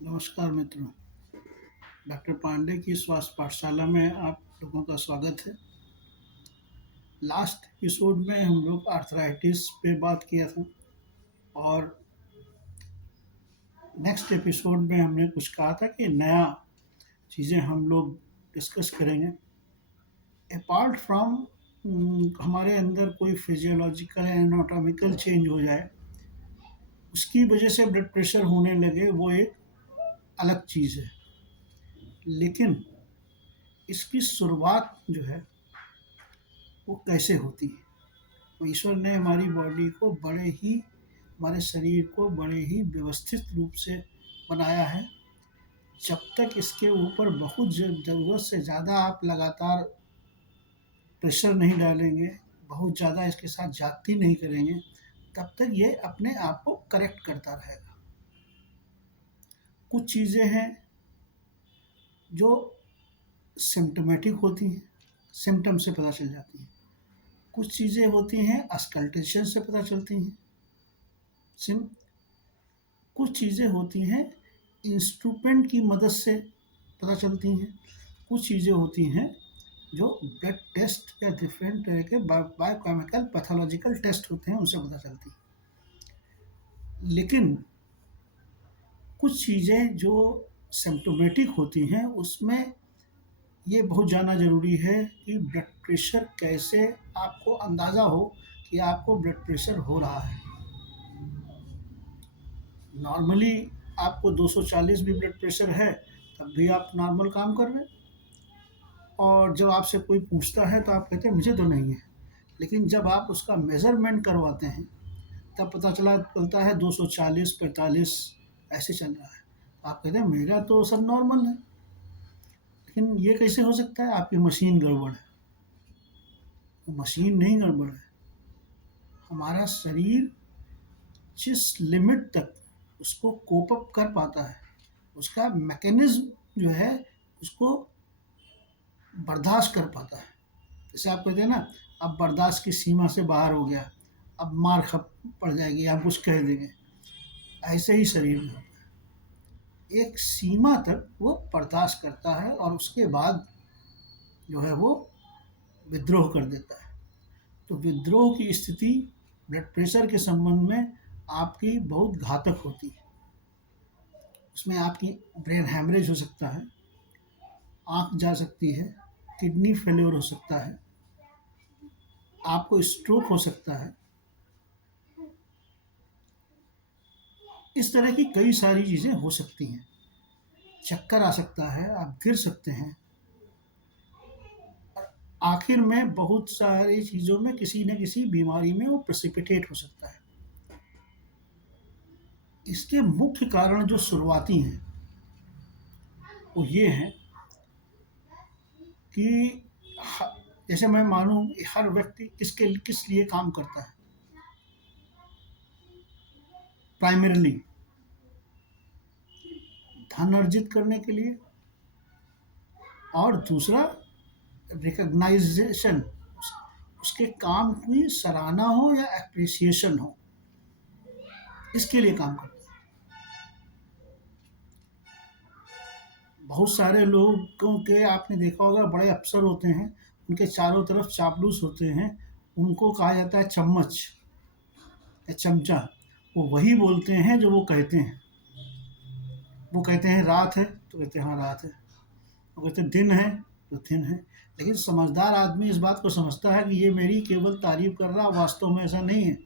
नमस्कार मित्रों, डॉक्टर पांडे की स्वास्थ्य पाठशाला में आप लोगों का स्वागत है। लास्ट एपिसोड में हम लोग आर्थराइटिस पे बात किया था और नेक्स्ट एपिसोड में हमने कुछ कहा था कि नया चीज़ें हम लोग डिस्कस करेंगे। अपार्ट फ्रॉम हमारे अंदर कोई फिजियोलॉजिकल एनाटॉमिकल चेंज हो जाए, उसकी वजह से ब्लड प्रेशर होने लगे, वो एक अलग चीज़ है। लेकिन इसकी शुरुआत जो है वो कैसे होती है? तो ईश्वर ने हमारी बॉडी को हमारे शरीर को बड़े ही व्यवस्थित रूप से बनाया है। जब तक इसके ऊपर बहुत ज़रूरत से ज़्यादा आप लगातार प्रेशर नहीं डालेंगे, बहुत ज़्यादा इसके साथ जाती नहीं करेंगे, तब तक ये अपने आप को करेक्ट करता रहेगा। कुछ चीज़ें हैं जो सिम्टोमेटिक होती हैं, सिम्टम से पता चल जाती हैं। कुछ चीज़ें होती हैं अस्कल्टेशन से पता चलती हैं। सिम कुछ चीज़ें होती हैं इंस्ट्रूमेंट की मदद से पता चलती हैं। कुछ चीज़ें होती हैं जो ब्लड टेस्ट या डिफरेंट तरह के बायोकेमिकल पैथोलॉजिकल टेस्ट होते हैं, उनसे पता चलती हैं। लेकिन कुछ चीज़ें जो सिम्टोमेटिक होती हैं, उसमें ये बहुत जानना ज़रूरी है कि ब्लड प्रेशर कैसे आपको अंदाज़ा हो कि आपको ब्लड प्रेशर हो रहा है। नॉर्मली आपको 240 भी ब्लड प्रेशर है, तब भी आप नॉर्मल काम कर रहे हैं, और जब आपसे कोई पूछता है तो आप कहते हैं मुझे तो नहीं है। लेकिन जब आप उसका मेज़रमेंट करवाते हैं, तब पता चलता है 240, 45 ऐसे चल रहा है। तो आप कहते हैं मेरा तो सब नॉर्मल है। लेकिन ये कैसे हो सकता है? आपकी मशीन गड़बड़ है। वो मशीन नहीं गड़बड़ है, हमारा शरीर जिस लिमिट तक उसको कोप अप कर पाता है, उसका मैकेनिज़्म जो है उसको बर्दाश्त कर पाता है। जैसे आप कहते हैं ना, अब बर्दाश्त की सीमा से बाहर हो गया, अब मार खप पड़ जाएगी, आप कुछ कह देंगे। ऐसे ही शरीर में होता है, एक सीमा तक वो बर्दाश्त करता है और उसके बाद जो है वो विद्रोह कर देता है। तो विद्रोह की स्थिति ब्लड प्रेशर के संबंध में आपकी बहुत घातक होती है। उसमें आपकी ब्रेन हैमरेज हो सकता है, आँख जा सकती है, किडनी फेल्योर हो सकता है, आपको स्ट्रोक हो सकता है। इस तरह की कई सारी चीज़ें हो सकती हैं। चक्कर आ सकता है, आप गिर सकते हैं। और आखिर में बहुत सारी चीज़ों में किसी न किसी बीमारी में वो प्रेसिपिटेट हो सकता है। इसके मुख्य कारण जो शुरुआती हैं, वो ये हैं कि ह जैसे मैं मानूँ हर व्यक्ति किस लिए काम करता है? प्राइमरीली धन अर्जित करने के लिए, और दूसरा रिकॉग्नाइजेशन, उसके काम की सराहना हो या एप्रिसिएशन हो, इसके लिए काम करता है। बहुत सारे लोगों के आपने देखा होगा, बड़े अफ़सर होते हैं, उनके चारों तरफ चापलूस होते हैं, उनको कहा जाता है चम्मच या चमचा। वो वही बोलते हैं जो वो कहते हैं। वो कहते हैं रात है तो कहते हैं हाँ रात है, वो कहते हैं दिन है तो दिन है। लेकिन समझदार आदमी इस बात को समझता है कि ये मेरी केवल तारीफ कर रहा, वास्तव में ऐसा नहीं है।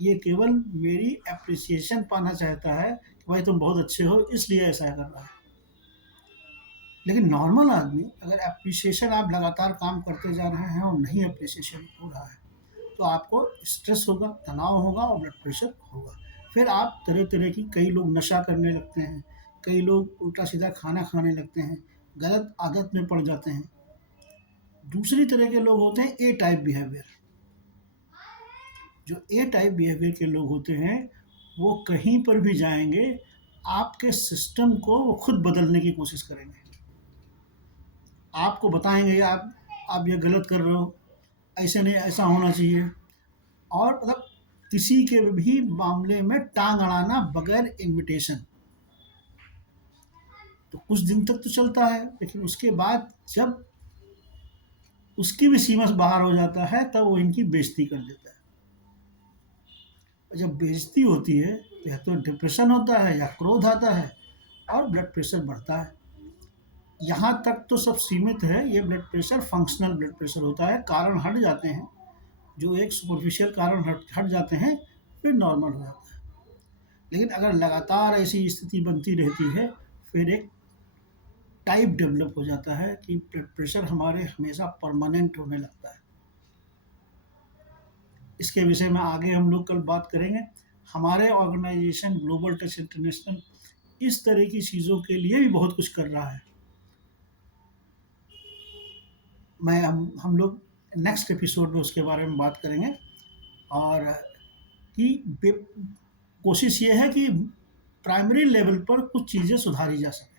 ये केवल मेरी एप्रिसिएशन पाना चाहता है कि भाई तुम बहुत अच्छे हो, इसलिए ऐसा कर रहा है। लेकिन नॉर्मल आदमी, अगर एप्रिसिएशन आप लगातार काम करते जा रहे हैं और नहीं एप्रिसिएशन हो रहा है, तो आपको स्ट्रेस होगा, तनाव होगा और ब्लड प्रेशर होगा। फिर आप तरह तरह की, कई लोग नशा करने लगते हैं, कई लोग उल्टा सीधा खाना खाने लगते हैं, गलत आदत में पड़ जाते हैं। दूसरी तरह के लोग होते हैं ए टाइप बिहेवियर। जो ए टाइप बिहेवियर के लोग होते हैं, वो कहीं पर भी जाएंगे, आपके सिस्टम को वो खुद बदलने की कोशिश करेंगे। आपको बताएंगे आप ये गलत कर रहे हो, ऐसे नहीं, ऐसा होना चाहिए। और मतलब किसी के भी मामले में टांग अड़ाना बगैर इनविटेशन। तो कुछ दिन तक तो चलता है, लेकिन उसके बाद जब उसकी भी सीमा से बाहर हो जाता है तब वो इनकी बेइज़्ज़ती कर देता है। और जब बेइज़्ज़ती होती है तो या तो डिप्रेशन होता है या क्रोध आता है और ब्लड प्रेशर बढ़ता है। यहाँ तक तो सब सीमित है, ये blood pressure functional blood pressure होता है, कारण हट जाते हैं, जो एक सुपरफिशियल कारण हट हट जाते हैं, फिर नॉर्मल हो जाता है। लेकिन अगर लगातार ऐसी स्थिति बनती रहती है, फिर एक टाइप डेवलप हो जाता है कि ब्लड प्रेशर हमारे हमेशा परमानेंट होने लगता है। इसके विषय में आगे हम लोग कल बात करेंगे। हमारे ऑर्गेनाइजेशन ग्लोबल टच इंटरनेशनल इस तरह की चीज़ों के लिए भी बहुत कुछ कर रहा है। हम लोग नेक्स्ट एपिसोड में उसके बारे में बात करेंगे, और कि कोशिश ये है कि प्राइमरी लेवल पर कुछ चीज़ें सुधारी जा सकें।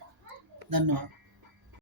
धन्यवाद।